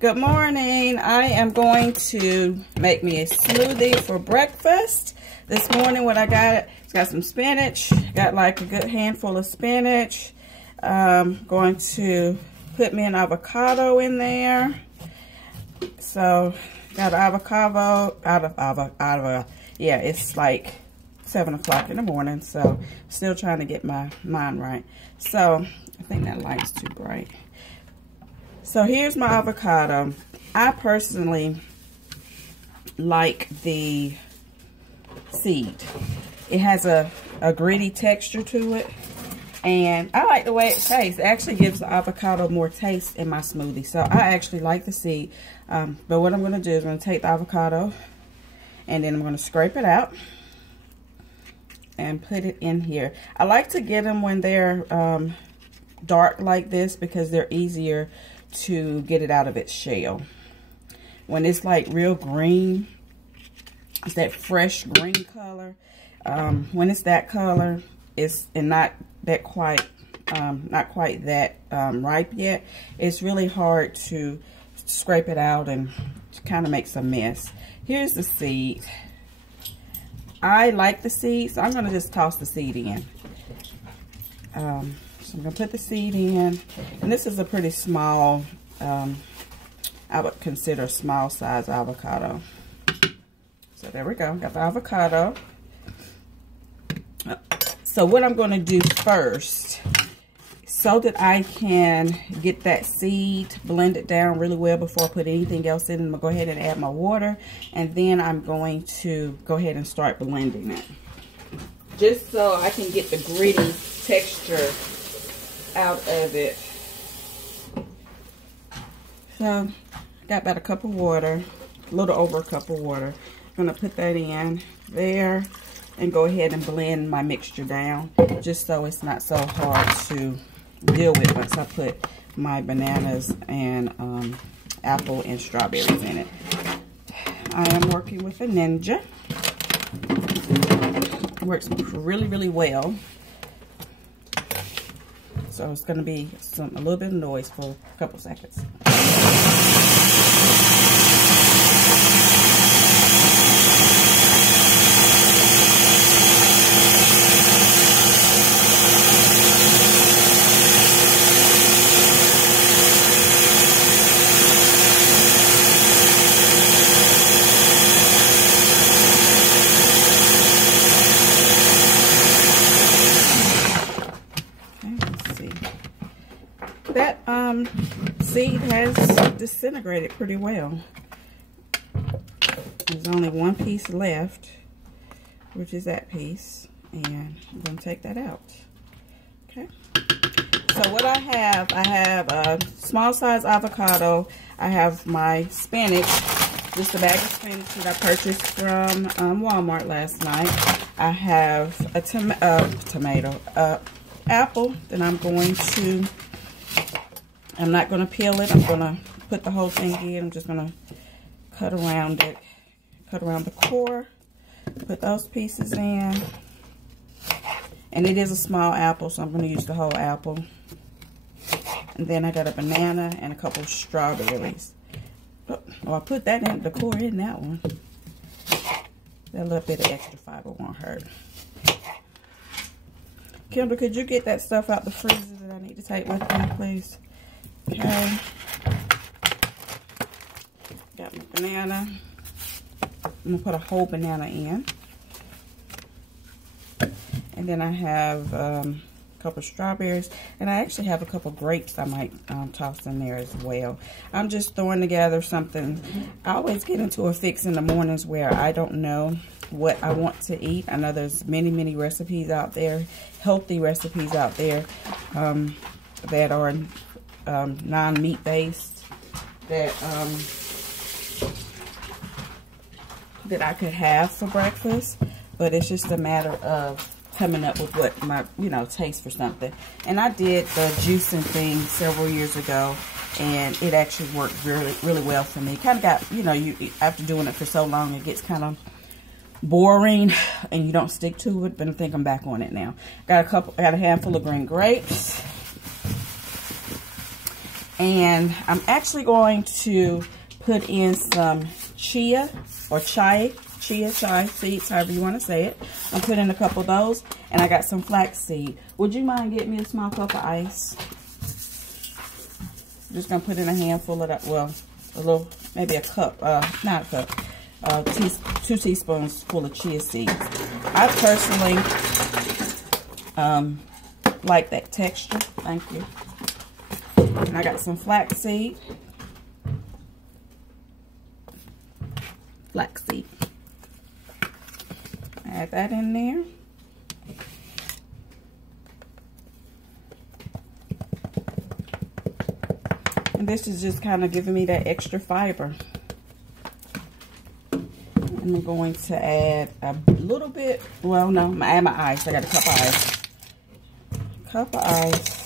Good morning. I am going to make me a smoothie for breakfast. This morning what I got, it's got some spinach. Got like a good handful of spinach. Going to put me an avocado in there. So got avocado yeah, it's like 7 o'clock in the morning, so still trying to get my mind right. So I think that light's too bright. So here's my avocado. I personally like the seed. It has a gritty texture to it, and I like the way it tastes. It actually gives the avocado more taste in my smoothie, so I actually like the seed. But what I'm going to do is I'm going to take the avocado, and then I'm going to scrape it out and put it in here. I like to get them when they're dark like this because they're easier to get it out of its shell. When it's like real green, it's that fresh green color. When it's that color, it's not quite that ripe yet. It's really hard to scrape it out and kind of makes a mess. Here's the seed. I like the seed, so I'm going to just toss the seed in. So I'm going to put the seed in, and this is a pretty small, I would consider small size avocado. So there we go, got the avocado. So what I'm going to do first, so that I can get that seed blended down really well before I put anything else in, I'm going to go ahead and add my water, and then I'm going to go ahead and start blending it. Just so I can get the gritty texture out of it. So I got about a cup of water, a little over a cup of water. I'm going to put that in there and go ahead and blend my mixture down, just so it's not so hard to deal with once I put my bananas and apple and strawberries in it. I am working with a Ninja. It works really well. So it's going to be a little bit of noise for a couple seconds. That seed has disintegrated pretty well. There's only one piece left, which is that piece, and I'm going to take that out. Okay. So what I have a small size avocado. I have my spinach, just a bag of spinach that I purchased from Walmart last night. I have a tomato, apple that I'm not going to peel it. I'm going to put the whole thing in. I'm just going to cut around it. Cut around the core. Put those pieces in. And it is a small apple, so I'm going to use the whole apple. And then I got a banana and a couple of strawberries. Oh, I put that in, the core in that one. That little bit of extra fiber won't hurt. Kimber, could you get that stuff out the freezer that I need to take with me, please? Okay. Got my banana. I'm going to put a whole banana in. And then I have a couple of strawberries. And I actually have a couple of grapes I might toss in there as well. I'm just throwing together something. I always get into a fix in the mornings where I don't know what I want to eat. I know there's many recipes out there, healthy recipes out there that are non-meat based, that I could have for breakfast, but it's just a matter of coming up with what my taste for something. And I did the juicing thing several years ago, and it actually worked really well for me. Kind of got, you after doing it for so long, it gets kind of boring and you don't stick to it, but I think I'm back on it now. Got a handful of green grapes. And I'm actually going to put in some chia seeds, however you want to say it. I'm putting a couple of those, and I got some flaxseed. Would you mind getting me a small cup of ice? I'm just gonna put in a handful of that. Well, a little, maybe a cup, not a cup, 2 teaspoons full of chia seeds. I personally like that texture. Thank you. And I got some flaxseed. Add that in there. And this is just kind of giving me that extra fiber. I'm going to add a little bit, well, no, I'm going to add my ice. I got a cup of ice.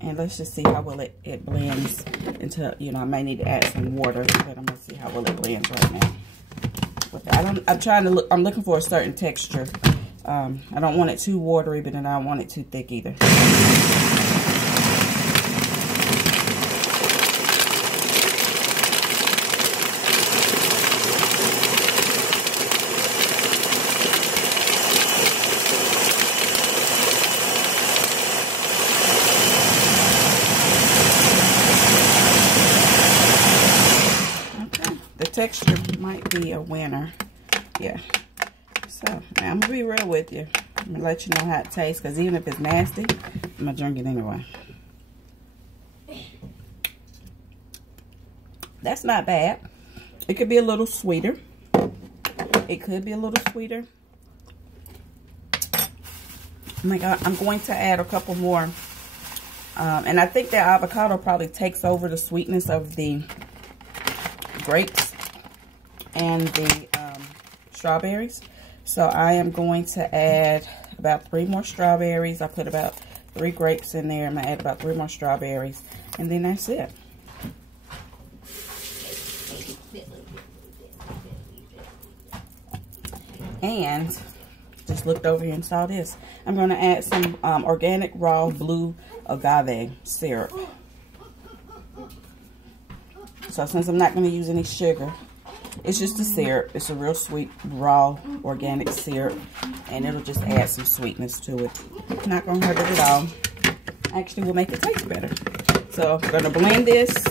And let's just see how well it blends into, you know, I may need to add some water, but I'm going to see how well it blends right now. I'm looking for a certain texture. I don't want it too watery, but then I don't want it too thick either. Texture might be a winner. Yeah. So now I'm gonna be real with you. I'm gonna let you know how it tastes, because even if it's nasty, I'm gonna drink it anyway. That's not bad. It could be a little sweeter. It could be a little sweeter. Oh my God, I'm going to add a couple more. And I think that avocado probably takes over the sweetness of the grapes and the strawberries. So I am going to add about 3 more strawberries. I put about 3 grapes in there. I'm going to add about 3 more strawberries. And then that's it. And just looked over here and saw this. I'm going to add some organic raw blue agave syrup. So since I'm not going to use any sugar, it's just a syrup. It's a real sweet, raw, organic syrup. And it'll just add some sweetness to it. It's not going to hurt it at all. Actually, will make it taste better. So I'm going to blend this.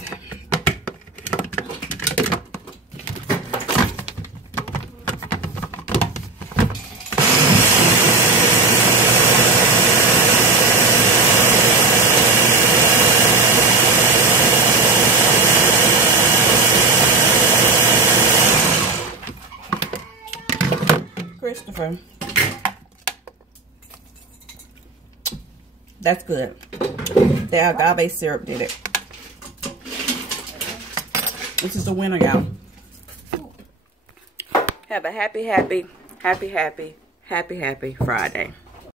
Christopher. That's good. The agave syrup did it. This is the winner, y'all. Have a happy Friday.